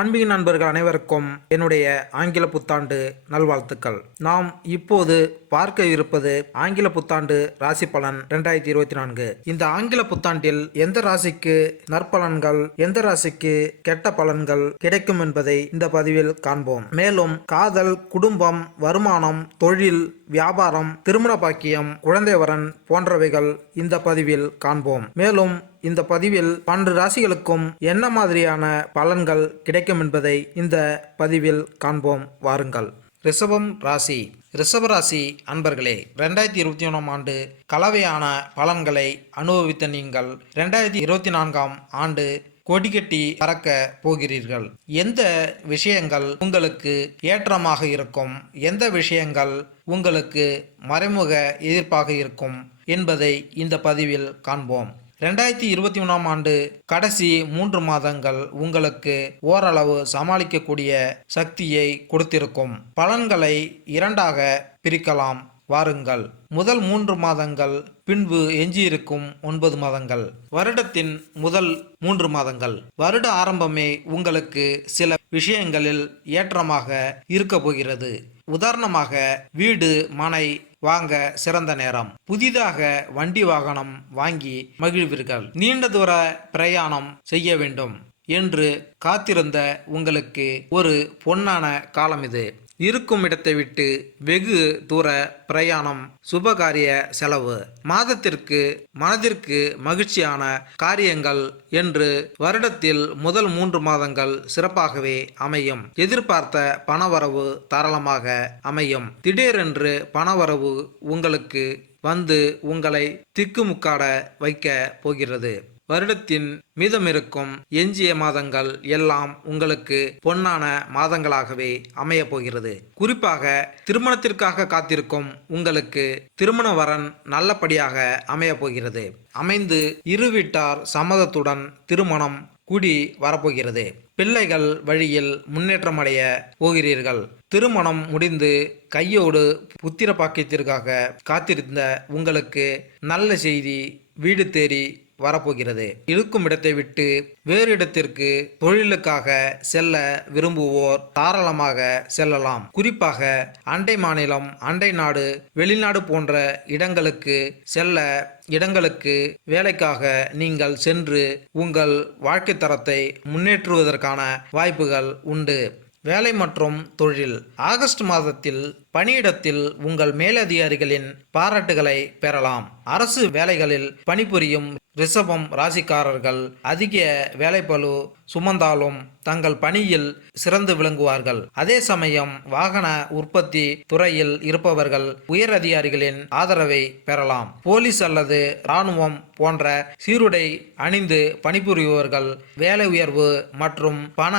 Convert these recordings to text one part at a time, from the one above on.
ஆன்மீக நண்பர்கள் அனைவருக்கும் என்னுடைய ஆங்கில புத்தாண்டு நல்வாழ்த்துக்கள். நாம் இப்போது பார்க்க இருப்பது ஆங்கில புத்தாண்டு ராசி பலன் 2024. இந்த ஆங்கில புத்தாண்டில் எந்த ராசிக்கு நற்பலன்கள், எந்த ராசிக்கு கெட்ட பலன்கள் கிடைக்கும் என்பதை இந்த பதிவில் காண்போம். மேலும் காதல், குடும்பம், வருமானம், தொழில், வியாபாரம், திருமண பாக்கியம், குழந்தை வரன் போன்றவைகள் இந்த பதிவில் காண்போம். மேலும் இந்த பதிவில் 12 ராசிகளுக்கும் என்ன மாதிரியான பலன்கள் கிடைக்கும் என்பதை இந்த பதிவில் காண்போம். வாருங்கள். ரிஷபம் ராசி. ரிஷபராசி அன்பர்களே, 2021 ஆண்டு கலவையான பலன்களை அனுபவித்த நீங்கள் 2024 ஆண்டு கொடிகட்டி பறக்க போகிறீர்கள். எந்த விஷயங்கள் உங்களுக்கு ஏற்றமாக இருக்கும், எந்த விஷயங்கள் உங்களுக்கு மறைமுக எதிர்ப்பாக இருக்கும் என்பதை இந்த பதிவில் காண்போம். 2021 ஆண்டு கடைசி 3 மாதங்கள் உங்களுக்கு ஓரளவு சமாளிக்கக்கூடிய சக்தியை கொடுத்திருக்கும். பலன்களை 2ஆக பிரிக்கலாம். வாருங்கள். முதல் 3 மாதங்கள், பின்பு எஞ்சியிருக்கும் 9 மாதங்கள். வருடத்தின் முதல் 3 மாதங்கள். வருட ஆரம்பமே உங்களுக்கு சில விஷயங்களில் ஏற்றமாக இருக்க போகிறது. உதாரணமாக, வீடு, மனை வாங்க சிறந்த நேரம். புதிதாக வண்டி வாகனம் வாங்கி மகிழ்வீர்கள். நீண்ட தூர பிரயாணம் செய்ய வேண்டும் என்று காத்திருந்த உங்களுக்கு ஒரு பொன்னான காலம் இது. இருக்கும் இடத்தை விட்டு வெகு தூர பிரயாணம், சுபகாரிய செலவு, மாதத்திற்கு மனதிற்கு மகிழ்ச்சியான காரியங்கள் என்று வருடத்தில் முதல் 3 மாதங்கள் சிறப்பாகவே அமையும். எதிர்பார்த்த பணவரவு தாராளமாக அமையும். திடீரென்று பணவரவு உங்களுக்கு வந்து உங்களை திக்குமுக்காட வைக்க போகிறது. வருடத்தின் மீதமிருக்கும் எஞ்சிய மாதங்கள் எல்லாம் உங்களுக்கு பொன்னான மாதங்களாகவே அமைய போகிறது. குறிப்பாக திருமணத்திற்காக காத்திருக்கும் உங்களுக்கு திருமண வரன் நல்லபடியாக அமைய போகிறது. அமைந்து இரு வீட்டார் சம்மதத்துடன் திருமணம் கூடி வரப்போகிறது. பிள்ளைகள் வழியில் முன்னேற்றமடைய போகிறீர்கள். திருமணம் முடிந்து கையோடு புத்திர பாக்கியத்திற்காக காத்திருந்த உங்களுக்கு நல்ல செய்தி வீடு தேடி வரப்போகிறது. இருக்கும் இடத்தை விட்டு வேறு இடத்திற்கு தொழிலுக்காக செல்ல விரும்புவோர் தாராளமாக செல்லலாம். குறிப்பாக அண்டை மாநிலம், அண்டை நாடு, வெளிநாடு போன்ற இடங்களுக்கு வேலைக்காக நீங்கள் சென்று உங்கள் வாழ்க்கை தரத்தை முன்னேற்றுவதற்கான வாய்ப்புகள் உண்டு. வேலை மற்றும் தொழில். ஆகஸ்ட் மாதத்தில் பணியிடத்தில் உங்கள் மேலதிகாரிகளின் பாராட்டுகளை பெறலாம். அரசு வேலைகளில் பணிபுரியும் ரிஷபம் ராசிக்காரர்கள் அதிக வேலைப்பளு சுமந்தாலும் தங்கள் பணியில் சிறந்து விளங்குவார்கள். அதே சமயம் வாகன உற்பத்தி துறையில் இருப்பவர்கள் உயர் அதிகாரிகளின் ஆதரவை பெறலாம். போலீஸ் அல்லது இராணுவம் போன்ற சீருடை அணிந்து பணிபுரிபவர்கள் வேலை உயர்வு மற்றும் பண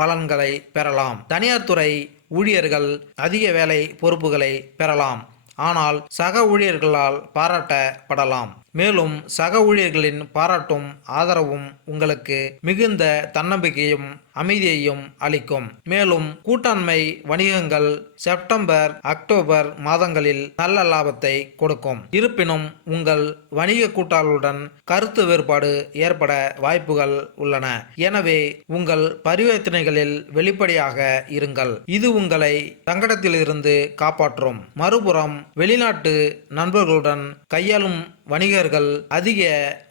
பலன்களை பெறலாம். தனியார் துறை ஊழியர்கள் அதிக வேலை பொறுப்புகளை பெறலாம். ஆனால் சக ஊழியர்களால் பாராட்டப்படலாம். மேலும் சக ஊழியர்களின் பாராட்டும் ஆதரவும் உங்களுக்கு மிகுந்த தன்னம்பிக்கையும் அமைதியையும் அளிக்கும். மேலும் கூட்டாண்மை வணிகங்கள் செப்டம்பர், அக்டோபர் மாதங்களில் நல்ல லாபத்தை கொடுக்கும். இருப்பினும் உங்கள் வணிக கூட்டாளருடன் கருத்து வேறுபாடு ஏற்பட வாய்ப்புகள் உள்ளன. எனவே உங்கள் பரிவர்த்தனைகளில் வெளிப்படையாக இருங்கள். இது உங்களை சங்கடத்திலிருந்து காப்பாற்றும். மறுபுறம் வெளிநாட்டு நண்பர்களுடன் கையாளும் வணிகர்கள் அதிக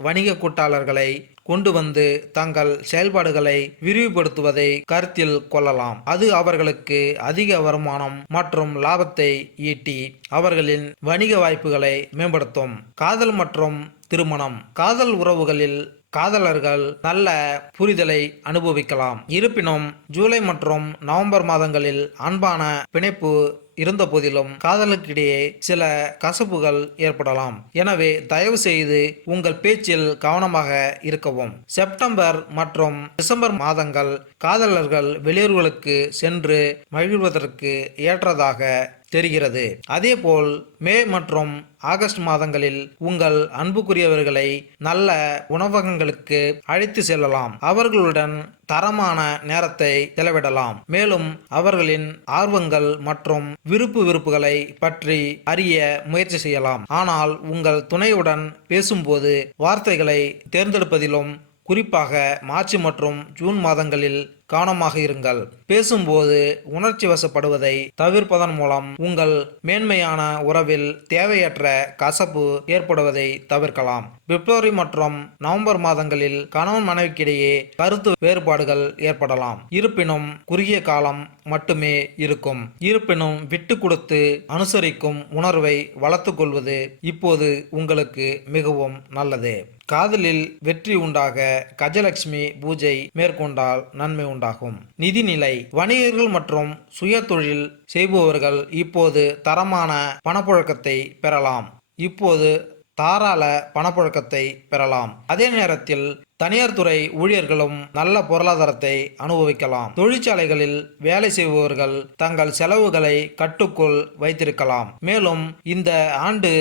வணிக கூட்டாளர்களை கொண்டு வந்து தங்கள் செயல்பாடுகளை விரிவுபடுத்துவதை கருத்தில் கொள்ளலாம். அது அவர்களுக்கு அதிக வருமானம் மற்றும் லாபத்தை ஈட்டி அவர்களின் வணிக வாய்ப்புகளை மேம்படுத்தும். காதல் மற்றும் திருமணம். காதல் உறவுகளில் காதலர்கள் நல்ல புரிதலை அனுபவிக்கலாம். இருப்பினும் ஜூலை மற்றும் நவம்பர் மாதங்களில் அன்பான பிணைப்பு இருந்த போதிலும் காதலுக்கிடையே சில கசப்புகள் ஏற்படலாம். எனவே தயவு செய்து உங்கள் பேச்சில் கவனமாக இருக்கவும். செப்டம்பர் மற்றும் டிசம்பர் மாதங்கள் காதலர்கள் வெளியூர்களுக்கு சென்று மகிழ்வதற்கு ஏற்றதாக தெரிகிறது. அதேபோல் மே மற்றும் ஆகஸ்ட் மாதங்களில் உங்கள் அன்புக்குரியவர்களை நல்ல உணவகங்களுக்கு அழைத்து செல்லலாம். அவர்களுடன் தரமான நேரத்தை செலவிடலாம். மேலும் அவர்களின் ஆர்வங்கள் மற்றும் விருப்புகளை பற்றி அறிய முயற்சி செய்யலாம். ஆனால் உங்கள் துணையுடன் பேசும்போது வார்த்தைகளை தேர்ந்தெடுப்பதிலும் குறிப்பாக மார்ச் மற்றும் ஜூன் மாதங்களில் கவனமாக இருங்கள். பேசும்போது உணர்ச்சி வசப்படுவதை தவிர்ப்பதன் மூலம் உங்கள் மேன்மையான உறவில் தேவையற்ற கசப்பு ஏற்படுவதை தவிர்க்கலாம். பிப்ரவரி மற்றும் நவம்பர் மாதங்களில் கணவன் மனைவிக்கிடையே கருத்து வேறுபாடுகள் ஏற்படலாம். இருப்பினும் குறுகிய காலம் மட்டுமே இருக்கும். இருப்பினும் விட்டு கொடுத்து அனுசரிக்கும் உணர்வை வளர்த்துக் கொள்வது இப்போது உங்களுக்கு மிகவும் நல்லது. காதலில் வெற்றி உண்டாக கஜலட்சுமி பூஜை மேற்கொண்டால் நன்மை உண்டாகும். நிதிநிலை: வணிகர்கள் மற்றும் சுய தொழில் செய்பவர்கள் இப்போது தரமான பணப்புழக்கத்தை பெறலாம். இப்போது தாராள பணப்புழக்கத்தை பெறலாம். அதே நேரத்தில் தனியார் துறை ஊழியர்களும் நல்ல பொருளாதாரத்தை அனுபவிக்கலாம். தொழிற்சாலைகளில் வேலை செய்பவர்கள் தங்கள் செலவுகளை கட்டுக்குள் வைத்திருக்கலாம். மேலும் இந்த ஆண்டு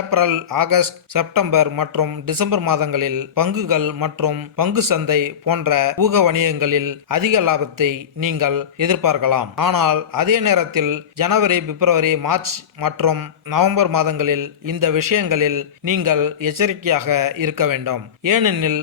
ஏப்ரல், ஆகஸ்ட், செப்டம்பர் மற்றும் டிசம்பர் மாதங்களில் பங்குகள் மற்றும் பங்கு சந்தை போன்ற ஊக வணிகங்களில் அதிக லாபத்தை நீங்கள் எதிர்பார்க்கலாம். ஆனால் அதே நேரத்தில் ஜனவரி, பிப்ரவரி, மார்ச் மற்றும் நவம்பர் மாதங்களில் இந்த விஷயங்களில் நீங்கள் எச்சரிக்கையாக இருக்க வேண்டும். ஏனெனில்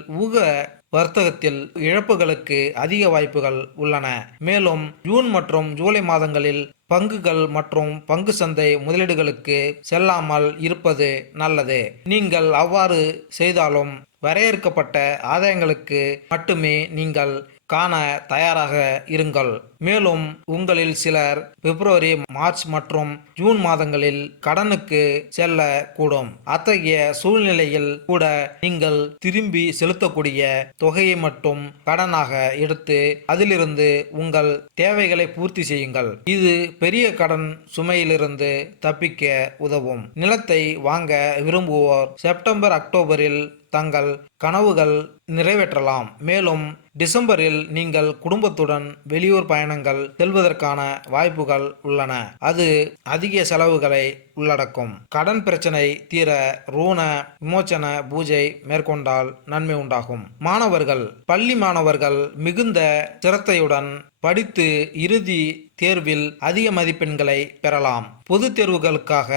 வர்த்தகத்தில் இழப்புகளுக்கு அதிக வாய்ப்புகள் உள்ளன. மேலும் ஜூன் மற்றும் ஜூலை மாதங்களில் பங்குகள் மற்றும் பங்கு சந்தை முதலீடுகளுக்கு செல்லாமல் இருப்பது நல்லது. நீங்கள் அவ்வாறு செய்தாலும் வரையறுக்கப்பட்ட ஆதாயங்களுக்கு மட்டுமே நீங்கள் காண தயாராக இருங்கள். மேலும் உங்களில் சிலர் பிப்ரவரி, மார்ச் மற்றும் ஜூன் மாதங்களில் கடனுக்கு செல்ல கூடும். அத்தகைய சூழ்நிலையில் கூட நீங்கள் திரும்பி செலுத்தக்கூடிய தொகையை மட்டும் கடனாக எடுத்து அதிலிருந்து உங்கள் தேவைகளை பூர்த்தி செய்யுங்கள். இது பெரிய கடன் சுமையிலிருந்து தப்பிக்க உதவும். நிலத்தை வாங்க விரும்புவோர் செப்டம்பர், அக்டோபரில் தங்கள் கனவுகள் நிறைவேற்றலாம். மேலும் டிசம்பரில் நீங்கள் குடும்பத்துடன் வெளியூர் பயணங்கள் செல்வதற்கான வாய்ப்புகள் உள்ளன. அது அதிக செலவுகளை உள்ளடக்கும். கடன் பிரச்சனை தீர ருண விமோச்சன பூஜை மேற்கொண்டால் நன்மை உண்டாகும். மாணவர்கள்: பள்ளி மாணவர்கள் மிகுந்த சிரத்தையுடன் படித்து இறுதி தேர்வில் அதிக மதிப்பெண்களை பெறலாம். பொது தேர்வுகளுக்காக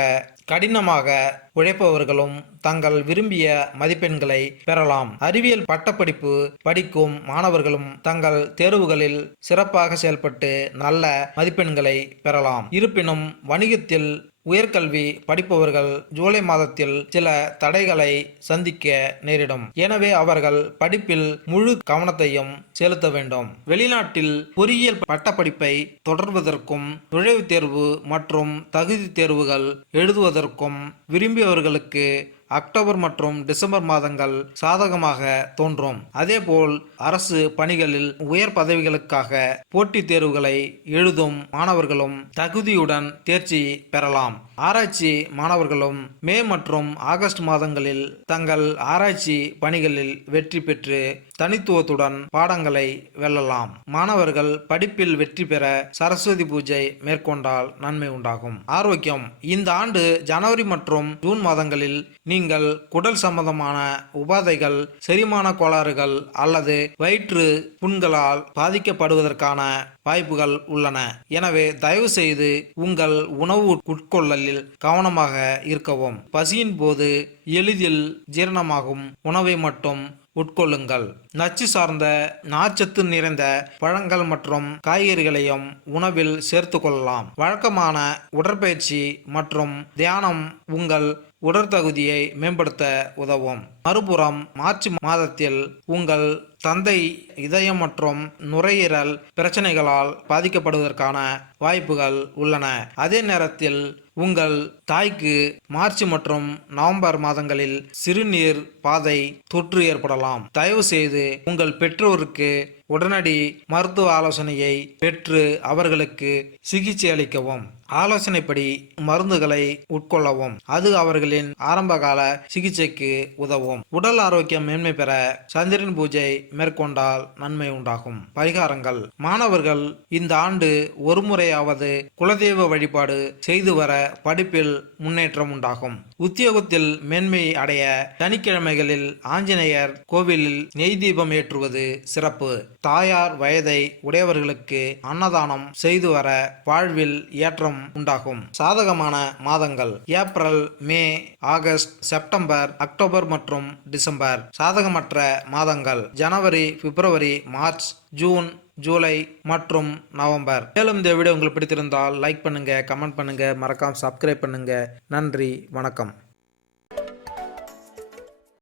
கடினமாக உழைப்பவர்களும் தங்கள் விரும்பிய மதிப்பெண்களை பெறலாம். அறிவியல் பட்டப்படிப்பு படிக்கும் மாணவர்களும் தங்கள் தேர்வுகளில் சிறப்பாக செயல்பட்டு நல்ல மதிப்பெண்களை பெறலாம். இருப்பினும் வணிகத்தில் உயர்கல்வி படிப்பவர்கள் ஜூலை மாதத்தில் சில தடைகளை சந்திக்க நேரிடும். எனவே அவர்கள் படிப்பில் முழு கவனத்தையும் செலுத்த வேண்டும். வெளிநாட்டில் பொறியியல் பட்டப்படிப்பை தொடர்வதற்கும் நுழைவுத் தேர்வு மற்றும் தகுதி தேர்வுகள் எழுதுவதற்கும் விரும்பியவர்களுக்கு அக்டோபர் மற்றும் டிசம்பர் மாதங்கள் சாதகமாக தோன்றும். அதேபோல் அரசு பணிகளில் உயர் பதவிகளுக்காக போட்டித் தேர்வுகளை எழுதும் மாணவர்களும் தகுதியுடன் தேர்ச்சி பெறலாம். ஆராய்ச்சி மாணவர்களும் மே மற்றும் ஆகஸ்ட் மாதங்களில் தங்கள் ஆராய்ச்சி பணிகளில் வெற்றி பெற்று தனித்துவத்துடன் பாடங்களை வெல்லலாம். மாணவர்கள் படிப்பில் வெற்றி பெற சரஸ்வதி பூஜை மேற்கொண்டால் நன்மை உண்டாகும். ஆரோக்கியம்: இந்த ஆண்டு ஜனவரி மற்றும் ஜூன் மாதங்களில் நீங்கள் குடல் சம்பந்தமான உபாதைகள், செரிமான கோளாறுகள் அல்லது வயிற்று புண்களால் பாதிக்கப்படுவதற்கான வாய்ப்புகள் உள்ளன. எனவே தயவு செய்து உங்கள் உணவு உட்கொள்ளலில் கவனமாக இருக்கவும். பசியின் போது எளிதில் ஜீரணமாகும் உணவை மட்டும் உட்கொள்ளுங்கள். நச்சு சார்ந்த நார்ச்சத்து நிறைந்த பழங்கள் மற்றும் காய்கறிகளையும் உணவில் சேர்த்து கொள்ளலாம். வழக்கமான உடற்பயிற்சி மற்றும் தியானம் உங்கள் உடற்தகுதியை மேம்படுத்த உதவும். மறுபுறம் மார்ச் மாதத்தில் உங்கள் தந்தை இதயம் மற்றும் நுரையீரல் பிரச்சனைகளால் பாதிக்கப்படுவதற்கான வாய்ப்புகள் உள்ளன. அதே நேரத்தில் உங்கள் தாய்க்கு மார்ச் மற்றும் நவம்பர் மாதங்களில் சிறுநீர் பாதை தொற்று ஏற்படலாம். தயவு செய்து உங்கள் பெற்றோருக்கு உடனடி மருத்துவ ஆலோசனையை பெற்று அவர்களுக்கு சிகிச்சை அளிக்கவும். ஆலோசனைப்படி மருந்துகளை உட்கொள்ளவும். அது அவர்களின் ஆரம்பகால சிகிச்சைக்கு உதவும். உடல் ஆரோக்கியம் மேன்மை பெற சந்திரன் பூஜை மேற்கொண்டால் நன்மை உண்டாகும். பரிகாரங்கள்: மாணவர்கள் இந்த ஆண்டு ஒரு முறையாவது குலதெய்வ வழிபாடு செய்து வர படிப்பில் முன்னேற்றம் உண்டாகும். உத்தியோகத்தில் மேன்மை அடைய சனிக்கிழமைகளில் ஆஞ்சநேயர் கோவிலில் நெய் தீபம் ஏற்றுவது சிறப்பு. தாயார் வயதை உடையவர்களுக்கு அன்னதானம் செய்து வர வாழ்வில் ஏற்றம் உண்டாகும். சாதகமான மாதங்கள்: ஏப்ரல், மே, ஆகஸ்ட், செப்டம்பர், அக்டோபர் மற்றும் டிசம்பர். சாதகமற்ற மாதங்கள்: ஜனவரி, பிப்ரவரி, மார்ச், ஜூன், ஜூலை மற்றும் நவம்பர். மேலும் இந்த வீடியோ உங்களுக்கு பிடித்திருந்தால் லைக் பண்ணுங்க, கமெண்ட் பண்ணுங்க, மறக்காம சப்ஸ்கிரைப் பண்ணுங்க. நன்றி, வணக்கம்.